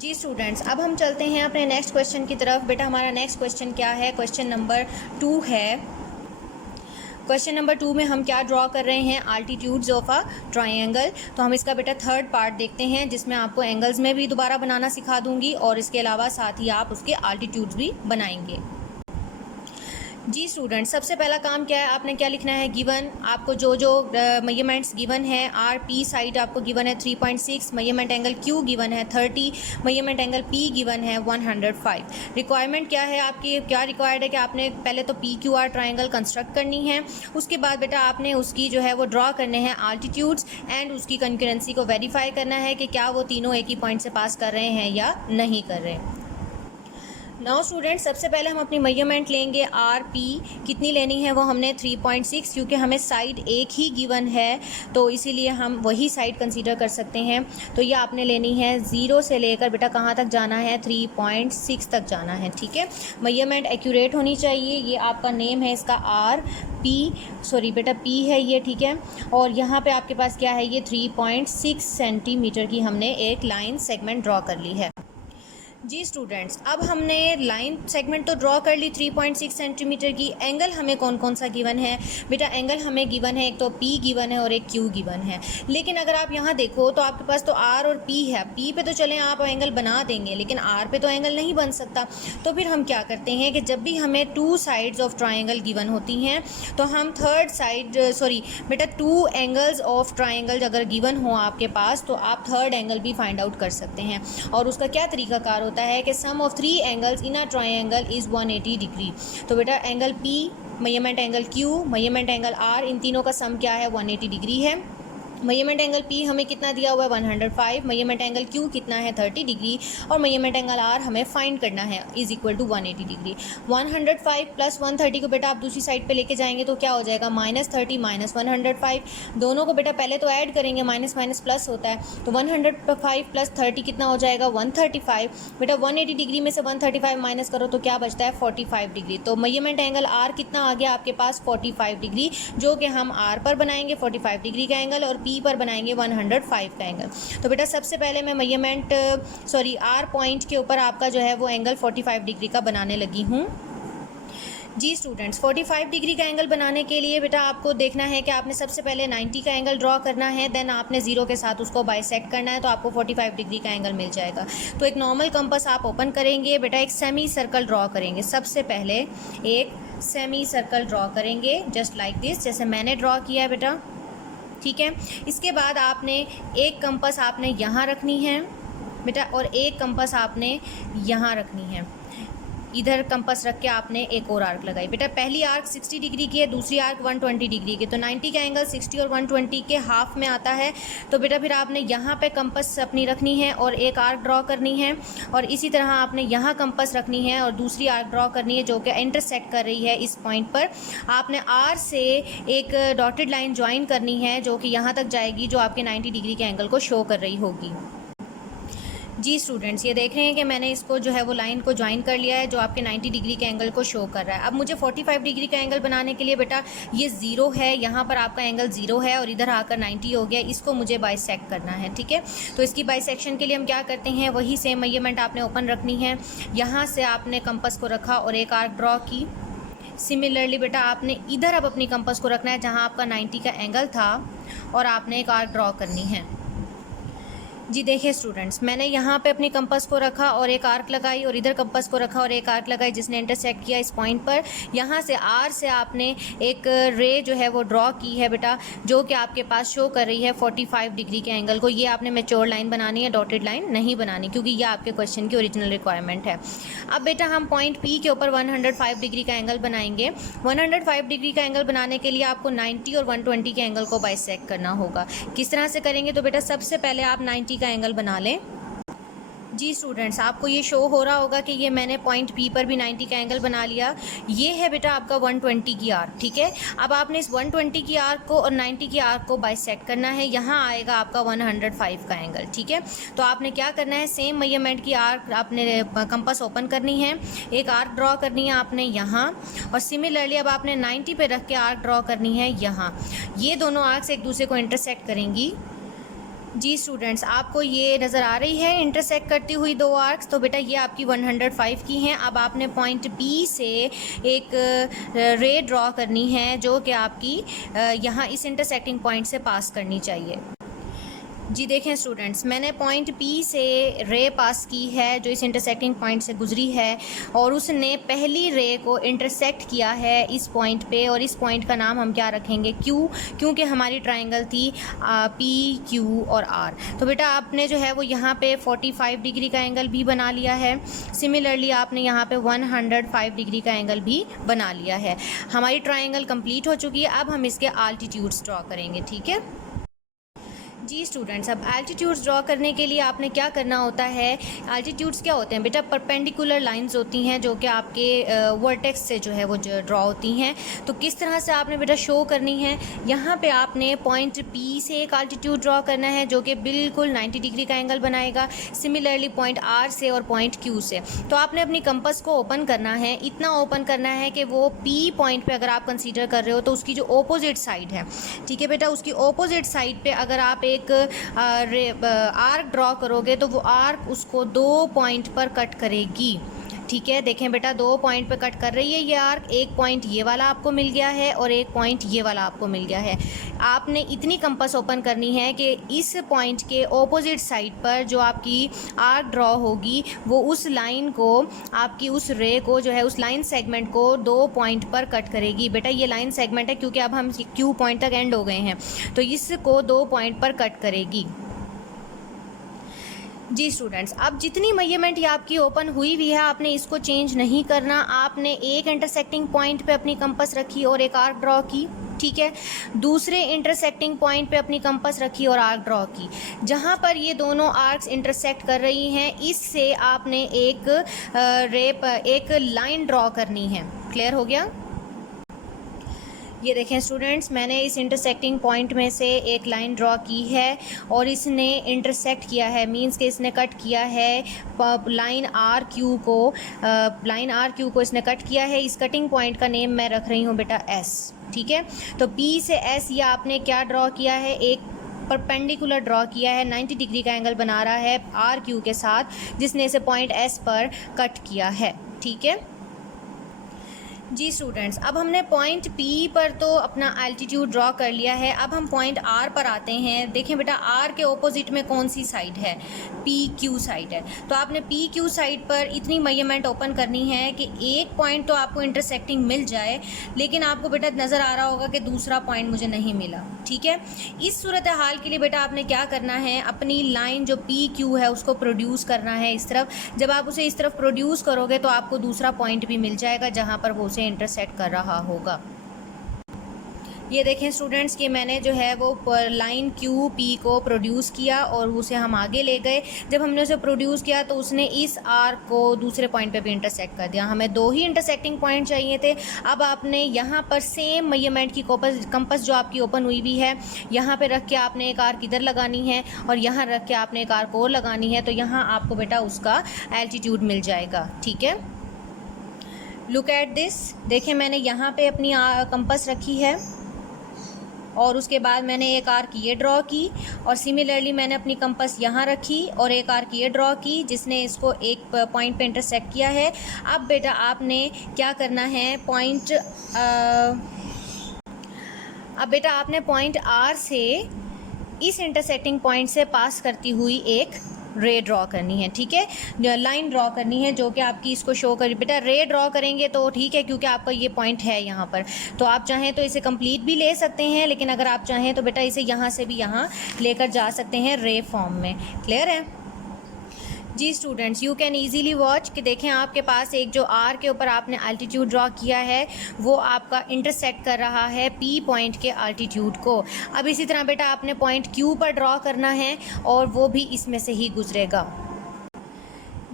जी students, अब हम चलते हैं अपने नेक्स्ट क्वेश्चन की तरफ। बेटा हमारा नेक्स्ट क्वेश्चन क्या है? क्वेश्चन नंबर 2 है। क्वेश्चन नंबर 2 में हम क्या ड्रॉ कर रहे हैं? Altitudes of a triangle. तो हम इसका बेटा थर्ड पार्ट देखते हैं, जिसमें आपको एंगल्स में भी दोबारा बनाना सिखा दूंगी और इसके अलावा साथ ही आप उसके आल्टीट्यूड्स भी बनाएंगे। जी स्टूडेंट, सबसे पहला काम क्या है? आपने क्या लिखना है? गिवन आपको जो मेजरमेंट्स गिवन है। आर पी साइड आपको गिवन है 3.6, मेजरमेंट एंगल क्यू गिवन है 30, मेजरमेंट एंगल पी गिवन है 105। रिक्वायरमेंट क्या है आपकी? क्या रिक्वायर्ड है कि आपने पहले तो P Q R triangle construct करनी है, उसके बाद बेटा आपने उसकी जो है वो ड्रॉ करने हैं आल्टीट्यूड्स एंड उसकी कंकरेंसी को वेरीफाई करना है कि क्या वो तीनों एक ही पॉइंट से पास कर रहे हैं या नहीं कर रहे हैं। नाउ स्टूडेंट, सबसे पहले हम अपनी मेजरमेंट लेंगे। आर पी कितनी लेनी है? वो हमने 3.6, क्योंकि हमें साइड एक ही गिवन है तो इसीलिए हम वही साइड कंसीडर कर सकते हैं। तो ये आपने लेनी है 0 से लेकर बेटा कहाँ तक जाना है? 3.6 तक जाना है। ठीक है, मेजरमेंट एक्यूरेट होनी चाहिए। ये आपका नेम है इसका आर पी, सॉरी बेटा पी है ये, ठीक है। और यहाँ पे आपके पास क्या है? ये 3.6 सेंटीमीटर की हमने एक लाइन सेगमेंट ड्रॉ कर ली है। जी स्टूडेंट्स, अब हमने लाइन सेगमेंट तो ड्रॉ कर ली 3.6 सेंटीमीटर की। एंगल हमें कौन कौन सा गिवन है? बेटा एंगल हमें गिवन है, एक तो पी गिवन है और एक क्यू गिवन है। लेकिन अगर आप यहाँ देखो तो आपके पास तो आर और पी है। पी पे तो चलें आप एंगल बना देंगे, लेकिन आर पे तो एंगल नहीं बन सकता। तो फिर हम क्या करते हैं कि जब भी हमें 2 साइड्स ऑफ ट्राइंगल गिवन होती हैं तो हम थर्ड साइड बेटा 2 एंगल्स ऑफ ट्राइंगल अगर गिवन हो आपके पास तो आप थर्ड एंगल भी फाइंड आउट कर सकते हैं। और उसका क्या तरीकाकार होता है कि sum of 3 angles in a triangle is 180 degree. तो बेटा angle P, measurement angle Q, measurement angle R, इन तीनों का सम क्या है? 180 डिग्री है। मेजरमेंट एंगल पी हमें कितना दिया हुआ है? 105। मेजरमेंट एंगल क्यू कितना है? 30 डिग्री। और मेजरमेंट एंगल आर हमें फाइंड करना है, इज इक्वल टू 180 डिग्री। 105 प्लस 130 को बेटा आप दूसरी साइड पे लेके जाएंगे तो क्या हो जाएगा? -30 माइनस 105। दोनों को बेटा पहले तो ऐड करेंगे, माइनस माइनस प्लस होता है, तो 105 प्लस 30 कितना हो जाएगा? 135। बेटा 180 डिग्री में से 135 माइनस करो तो क्या बचता है? 45 डिग्री। तो मेजरमेंट एंगल आर कितना आ गया आपके पास? 45 डिग्री, जो कि हम आर पर बनाएंगे 45 डिग्री का एंगल और पी पर बनाएंगे 105 का एंगल। तो बेटा सबसे पहले मैं मेजरमेंट आर पॉइंट के ऊपर आपका जो है वो एंगल 45 डिग्री का बनाने लगी हूँ। जी स्टूडेंट्स, 45 डिग्री का एंगल बनाने के लिए बेटा आपको देखना है कि आपने सबसे पहले 90 का एंगल ड्रॉ करना है, देन आपने 0 के साथ उसको बाइसेक्ट करना है तो आपको 45 डिग्री का एंगल मिल जाएगा। तो एक नॉर्मल कंपास आप ओपन करेंगे, बेटा एक सेमी सर्कल ड्रॉ करेंगे। सबसे पहले एक सेमी सर्कल ड्रॉ करेंगे जस्ट लाइक दिस, जैसे मैंने ड्रॉ किया है बेटा, ठीक है। इसके बाद आपने एक कंपास आपने यहाँ रखनी है बेटा और एक कंपास आपने यहाँ रखनी है। इधर कंपास रख के आपने एक और आर्क लगाई। बेटा पहली आर्क 60 डिग्री की है, दूसरी आर्क 120 डिग्री की, तो 90 का एंगल 60 और 120 के हाफ में आता है। तो बेटा फिर आपने यहाँ पे कंपास अपनी रखनी है और एक आर्क ड्रॉ करनी है, और इसी तरह आपने यहाँ कंपास रखनी है और दूसरी आर्क ड्रॉ करनी है जो कि इंटरसेक्ट कर रही है इस पॉइंट पर। आपने आर से एक डॉटेड लाइन ज्वाइन करनी है जो कि यहाँ तक जाएगी, जो आपके 90 डिग्री के एंगल को शो कर रही होगी। जी स्टूडेंट्स, ये देख रहे हैं कि मैंने इसको जो है वो लाइन को ज्वाइन कर लिया है जो आपके 90 डिग्री के एंगल को शो कर रहा है। अब मुझे 45 डिग्री का एंगल बनाने के लिए बेटा ये 0 है, यहाँ पर आपका एंगल 0 है और इधर आकर 90 हो गया, इसको मुझे बाइसेक्ट करना है, ठीक है। तो इसकी बाइसेक्शन के लिए हम क्या करते हैं? वही सेम मेजरमेंट आपने ओपन रखनी है, यहाँ से आपने कंपास को रखा और एक आर्क ड्रॉ की। सिमिलरली बेटा आपने इधर अब अपनी कंपास को रखना है जहाँ आपका 90 का एंगल था और आपने एक आर्क ड्रॉ करनी है। जी देखिए स्टूडेंट्स, मैंने यहाँ पे अपनी कंपास को रखा और एक आर्क लगाई और इधर कंपास को रखा और एक आर्क लगाई जिसने इंटरसेक्ट किया इस पॉइंट पर। यहाँ से आर से आपने एक रे जो है वो ड्रॉ की है बेटा, जो कि आपके पास शो कर रही है 45 डिग्री के एंगल को। ये आपने मैच्योर लाइन बनानी है, डॉटेड लाइन नहीं बनानी, क्योंकि ये आपके क्वेश्चन की ओरिजिनल रिक्वायरमेंट है। अब बेटा हम पॉइंट पी के ऊपर 105 डिग्री का एंगल बनाएंगे। 105 डिग्री का एंगल बनाने के लिए आपको 90 और 120 के एंगल को बाइसेक्ट करना होगा। किस तरह से करेंगे? तो बेटा सबसे पहले आप 90 का एंगल बना लें। जी स्टूडेंट्स, आपको ये शो हो रहा होगा कि ये मैंने पॉइंट पी पर भी 90 का एंगल बना लिया। ये है बेटा आपका 120 की आर्क, ठीक है। अब आपने इस 120 की आर्क को और 90 की आर्क को बाइसेक्ट करना है, यहाँ आएगा आपका 105 का एंगल, ठीक है। तो आपने क्या करना है? सेम मेजरमेंट की आर्क आपने कंपास ओपन करनी है, एक आर्क ड्रॉ करनी है आपने यहाँ, और सिमिलरली अब आपने 90 पे रख के आर्क ड्रॉ करनी है यहाँ। ये दोनों आर्क्स एक दूसरे को इंटरसेक्ट करेंगी जी स्टूडेंट्स, आपको ये नज़र आ रही है इंटरसेक्ट करती हुई दो आर्क्स। तो बेटा ये आपकी 105 की हैं। अब आपने पॉइंट बी से एक रे ड्रॉ करनी है जो कि आपकी यहाँ इस इंटरसेक्टिंग पॉइंट से पास करनी चाहिए। जी देखें स्टूडेंट्स, मैंने पॉइंट पी से रे पास की है जो इस इंटरसेक्टिंग पॉइंट से गुजरी है, और उसने पहली रे को इंटरसेक्ट किया है इस पॉइंट पे, और इस पॉइंट का नाम हम क्या रखेंगे, क्यू, क्योंकि हमारी ट्रायंगल थी पी क्यू और आर। तो बेटा आपने जो है वो यहाँ पे 45 डिग्री का एंगल भी बना लिया है। सिमिलरली आपने यहाँ पे 105 डिग्री का एंगल भी बना लिया है। हमारी ट्रायंगल कंप्लीट हो चुकी है। अब हम इसके आल्टीट्यूड्स ड्रॉ करेंगे, ठीक है। जी स्टूडेंट्स, अब एल्टीट्यूड्स ड्रॉ करने के लिए आपने क्या करना होता है, एल्टीट्यूड्स क्या होते हैं बेटा, परपेंडिकुलर लाइंस होती हैं जो कि आपके वर्टेक्स से जो है वो ड्रॉ होती हैं। तो किस तरह से आपने बेटा शो करनी है, यहाँ पे आपने पॉइंट पी से एक एल्टीट्यूड ड्रॉ करना है जो कि बिल्कुल 90 डिग्री का एंगल बनाएगा। सिमिलरली पॉइंट आर से और पॉइंट क्यू से। तो आपने अपनी कंपास को ओपन करना है, इतना ओपन करना है कि वो पी पॉइंट पे अगर आप कंसीडर कर रहे हो तो उसकी जो ऑपोजिट साइड है, ठीक है बेटा, उसकी ऑपोजिट साइड पे अगर आप एक आर्क ड्रॉ करोगे तो वो आर्क उसको 2 पॉइंट पर कट करेगी, ठीक है। देखें बेटा, 2 पॉइंट पे कट कर रही है ये आर्क। एक पॉइंट ये वाला आपको मिल गया है और एक पॉइंट ये वाला आपको मिल गया है। आपने इतनी कंपास ओपन करनी है कि इस पॉइंट के ऑपोजिट साइड पर जो आपकी आर्क ड्रॉ होगी वो उस लाइन को, आपकी उस रे को जो है, उस लाइन सेगमेंट को 2 पॉइंट पर कट करेगी। बेटा ये लाइन सेगमेंट है क्योंकि अब हम क्यू पॉइंट तक एंड हो गए हैं, तो इसको 2 पॉइंट पर कट करेगी। जी स्टूडेंट्स, अब जितनी मेजरमेंट ये आपकी ओपन हुई हुई है आपने इसको चेंज नहीं करना। आपने एक इंटरसेक्टिंग पॉइंट पे अपनी कंपास रखी और एक आर्क ड्रॉ की, ठीक है। दूसरे इंटरसेक्टिंग पॉइंट पे अपनी कंपास रखी और आर्क ड्रॉ की। जहाँ पर ये दोनों आर्क्स इंटरसेक्ट कर रही हैं इससे आपने एक लाइन ड्रॉ करनी है। क्लियर हो गया? ये देखें स्टूडेंट्स, मैंने इस इंटरसेक्टिंग पॉइंट में से एक लाइन ड्रॉ की है और इसने इंटरसेक्ट किया है, मींस कि इसने कट किया है लाइन आर क्यू को इसने कट किया है। इस कटिंग पॉइंट का नेम मैं रख रही हूँ बेटा एस, ठीक है। तो पी से एस ये आपने क्या ड्रॉ किया है, एक परपेंडिकुलर ड्रॉ किया है, 90 डिग्री का एंगल बना रहा है आर क्यू के साथ, जिसने इसे पॉइंट एस पर कट किया है, ठीक है। जी स्टूडेंट्स, अब हमने पॉइंट पी पर तो अपना एल्टीट्यूड ड्रॉ कर लिया है। अब हम पॉइंट आर पर आते हैं। देखें बेटा, आर के ऑपोजिट में कौन सी साइड है, पी क्यू साइड है। तो आपने पी क्यू साइड पर इतनी मेजरमेंट ओपन करनी है कि एक पॉइंट तो आपको इंटरसेक्टिंग मिल जाए, लेकिन आपको बेटा नज़र आ रहा होगा कि दूसरा पॉइंट मुझे नहीं मिला, ठीक है। इस सूरत हाल के लिए बेटा आपने क्या करना है, अपनी लाइन जो पी क्यू है उसको प्रोड्यूस करना है इस तरफ। जब आप उसे इस तरफ प्रोड्यूस करोगे तो आपको दूसरा पॉइंट भी मिल जाएगा जहाँ पर वो इंटरसेक्ट कर रहा होगा। ये देखें स्टूडेंट्स कि मैंने जो है वो लाइन क्यू पी को प्रोड्यूस किया और उसे हम आगे ले गए। जब हमने उसे प्रोड्यूस किया तो उसने इस आर्क को दूसरे पॉइंट पे भी इंटरसेक्ट कर दिया। हमें 2 ही इंटरसेक्टिंग पॉइंट चाहिए थे। अब आपने यहाँ पर सेम मेजरमेंट की कंपास जो आपकी ओपन हुई भी है, यहाँ पे रख के आपने एक आर्क इधर लगानी है और यहाँ रख के आपने एक आर्क और लगानी है। तो यहाँ आपको बेटा उसका एल्टीट्यूड मिल जाएगा, ठीक है। लुक एट दिस, देखें मैंने यहाँ पे अपनी कंपास रखी है और उसके बाद मैंने एक आर्क ये ड्रॉ की और सिमिलरली मैंने अपनी कंपास यहाँ रखी और एक आर्क ये ड्रॉ की जिसने इसको एक पॉइंट पे इंटरसेक्ट किया है। अब बेटा आपने क्या करना है, पॉइंट आर से इस इंटरसेक्टिंग पॉइंट से पास करती हुई एक रे ड्रॉ करनी है, ठीक है। लाइन ड्रॉ करनी है जो कि आपकी इसको शो करी। बेटा रे ड्रॉ करेंगे तो ठीक है क्योंकि आपका ये पॉइंट है यहाँ पर, तो आप चाहें तो इसे कंप्लीट भी ले सकते हैं, लेकिन अगर आप चाहें तो बेटा इसे यहाँ से भी यहाँ लेकर जा सकते हैं रे फॉर्म में। क्लियर है? जी students, you can easily watch कि देखें आपके पास एक जो आर के ऊपर आपने एल्टीट्यूड ड्रॉ किया है वो आपका इंटरसेक्ट कर रहा है पी पॉइंट के एल्टीट्यूड को। अब इसी तरह बेटा आपने पॉइंट क्यू पर ड्रॉ करना है और वो भी इसमें से ही गुजरेगा।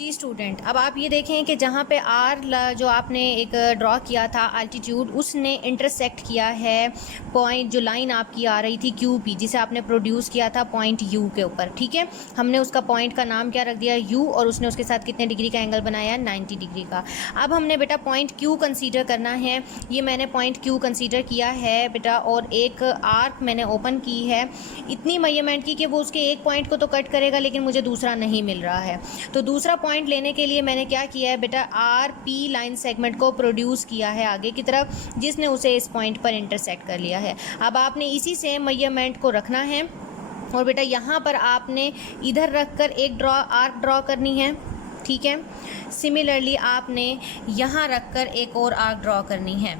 जी स्टूडेंट, अब आप ये देखें कि जहाँ पे आर जो आपने एक ड्रॉ किया था अल्टीट्यूड, उसने इंटरसेक्ट किया है पॉइंट, जो लाइन आपकी आ रही थी क्यू पी, जिसे आपने प्रोड्यूस किया था पॉइंट यू के ऊपर, ठीक है। हमने उसका पॉइंट का नाम क्या रख दिया, यू, और उसने उसके साथ कितने डिग्री का एंगल बनाया, 90 डिग्री का। अब हमने बेटा पॉइंट क्यू कंसीडर करना है। ये मैंने पॉइंट क्यू कंसीडर किया है बेटा, और एक आर्क मैंने ओपन की है, इतनी मेजरमेंट की कि वो उसके एक पॉइंट को तो कट करेगा, लेकिन मुझे दूसरा नहीं मिल रहा है। तो दूसरा पॉइंट लेने के लिए मैंने क्या किया है बेटा, आर पी लाइन सेगमेंट को प्रोड्यूस किया है आगे की तरफ, जिसने उसे इस पॉइंट पर इंटरसेक्ट कर लिया है। अब आपने इसी सेम मेजरमेंट को रखना है, और बेटा यहाँ पर आपने इधर रख कर एक आर्क ड्रॉ करनी है, ठीक है। सिमिलरली आपने यहाँ रख कर एक और आर्क ड्रॉ करनी है,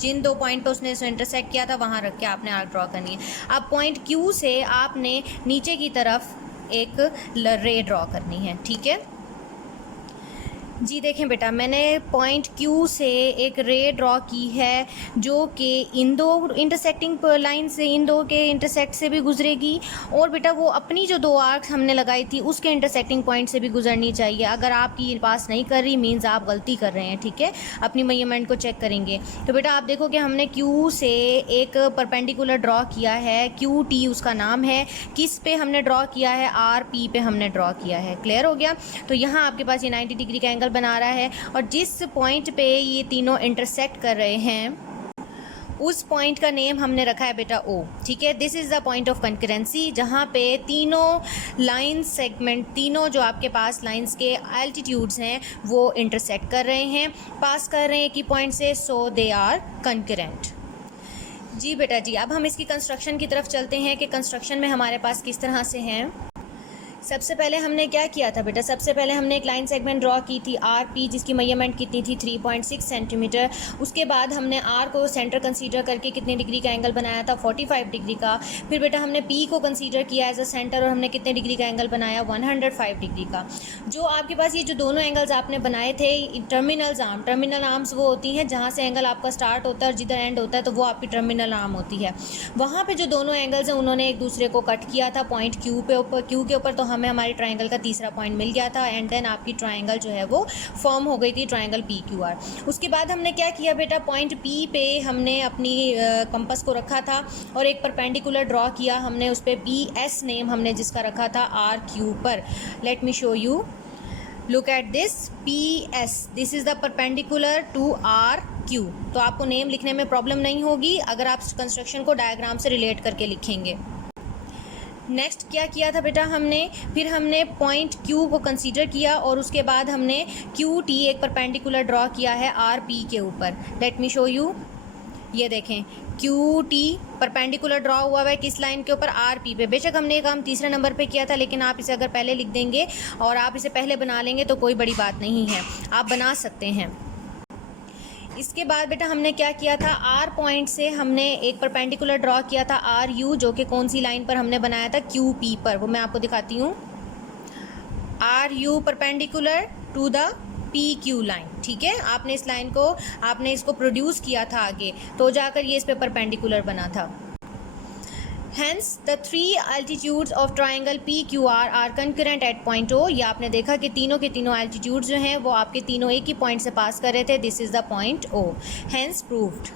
जिन दो पॉइंट पे उसने इंटरसेक्ट किया था वहाँ रख के आपने आर्क ड्रॉ करनी है। अब पॉइंट क्यू से आपने नीचे की तरफ एक रे ड्रॉ करनी है, ठीक है जी। देखें बेटा, मैंने पॉइंट क्यू से एक रे ड्रॉ की है, जो कि इन दो इंटरसेक्टिंग लाइन से, इन दो के इंटरसेक्ट से भी गुजरेगी, और बेटा वो अपनी जो दो आर्क्स हमने लगाई थी उसके इंटरसेक्टिंग पॉइंट से भी गुजरनी चाहिए। अगर आपकी पास नहीं कर रही, मीन्स आप गलती कर रहे हैं, ठीक है। अपनी मेजरमेंट को चेक करेंगे तो बेटा आप देखो कि हमने क्यू से एक परपेंडिकुलर ड्रॉ किया है, क्यू टी उसका नाम है, किस पे हमने ड्रॉ किया है, आर पी पे हमने ड्रॉ किया है। क्लियर हो गया। तो यहाँ आपके पास ये 90 डिग्री का एंगल बना रहा है, और जिस पॉइंट पे ये तीनों इंटरसेक्ट कर रहे हैं उस पॉइंट का नेम हमने रखा है बेटा ओ, ठीक है। This is the point of concurrency, जहाँ पे तीनों लाइन सेगमेंट, तीनों जो आपके पास लाइंस के एल्टीट्यूड्स हैं वो इंटरसेक्ट कर रहे हैं, पास कर रहे हैं की पॉइंट से, सो दे आर कंकरेंट। जी बेटा जी, अब हम इसकी कंस्ट्रक्शन की तरफ चलते हैं कि कंस्ट्रक्शन में हमारे पास किस तरह से हैं। सबसे पहले हमने क्या किया था बेटा, सबसे पहले हमने एक लाइन सेगमेंट ड्रॉ की थी आर पी, जिसकी मेजरमेंट कितनी थी, 3.6 सेंटीमीटर। उसके बाद हमने आर को सेंटर कंसीडर करके कितने डिग्री का एंगल बनाया था, 45 डिग्री का। फिर बेटा हमने पी को कंसीडर किया एज अ सेंटर, और हमने कितने डिग्री का एंगल बनाया, 105 डिग्री का। जो आपके पास ये जो दोनों एंगल्स आपने बनाए थे, टर्मिनल आर्म्स वो होती हैं जहाँ से एंगल आपका स्टार्ट होता है और जिधर एंड होता है, तो वो आपकी टर्मिनल आर्म होती है। वहाँ पर जो दोनों एंगल्स हैं उन्होंने एक दूसरे को कट किया था पॉइंट क्यू के ऊपर, तो हमें हमारे ट्रायंगल का तीसरा पॉइंट मिल गया था, एंड देन आपकी ट्रायंगल जो है वो फॉर्म हो गई थी, ट्रायंगल पी क्यू आर। उसके बाद हमने क्या किया बेटा, पॉइंट पी पे हमने अपनी कंपास को रखा था, और एक परपेंडिकुलर ड्रॉ किया हमने, उस पर पी एस नेम हमने जिसका रखा था आर क्यू पर। Let me show you, look at this, P S, this is the perpendicular to R Q. तो आपको नेम लिखने में प्रॉब्लम नहीं होगी अगर आप कंस्ट्रक्शन को डायग्राम से रिलेट करके लिखेंगे। नेक्स्ट क्या किया था बेटा हमने, फिर हमने पॉइंट क्यू को कंसीडर किया, और उसके बाद हमने क्यू टी एक परपेंडिकुलर ड्रॉ किया है आर पी के ऊपर। लेट मी शो यू, ये देखें क्यू टी परपेंडिकुलर ड्रॉ हुआ है किस लाइन के ऊपर, आर पी पे। बेशक हमने ये काम तीसरे नंबर पे किया था, लेकिन आप इसे अगर पहले लिख देंगे और आप इसे पहले बना लेंगे तो कोई बड़ी बात नहीं है, आप बना सकते हैं। इसके बाद बेटा हमने क्या किया था, आर पॉइंट से हमने एक परपेंडिकुलर ड्रॉ किया था आर यू, जो कि कौन सी लाइन पर हमने बनाया था, क्यू पी पर। वो मैं आपको दिखाती हूँ, R U perpendicular to the P Q line, ठीक है। आपने इस लाइन को, आपने इसको प्रोड्यूस किया था आगे, तो जाकर ये इस पे परपेंडिकुलर बना था। Hence the three altitudes of triangle PQR are concurrent at point O। ये आपने देखा कि तीनों के तीनों altitudes जो हैं वो आपके तीनों एक ही पॉइंट से पास कर रहे थे, this is the point O, hence proved।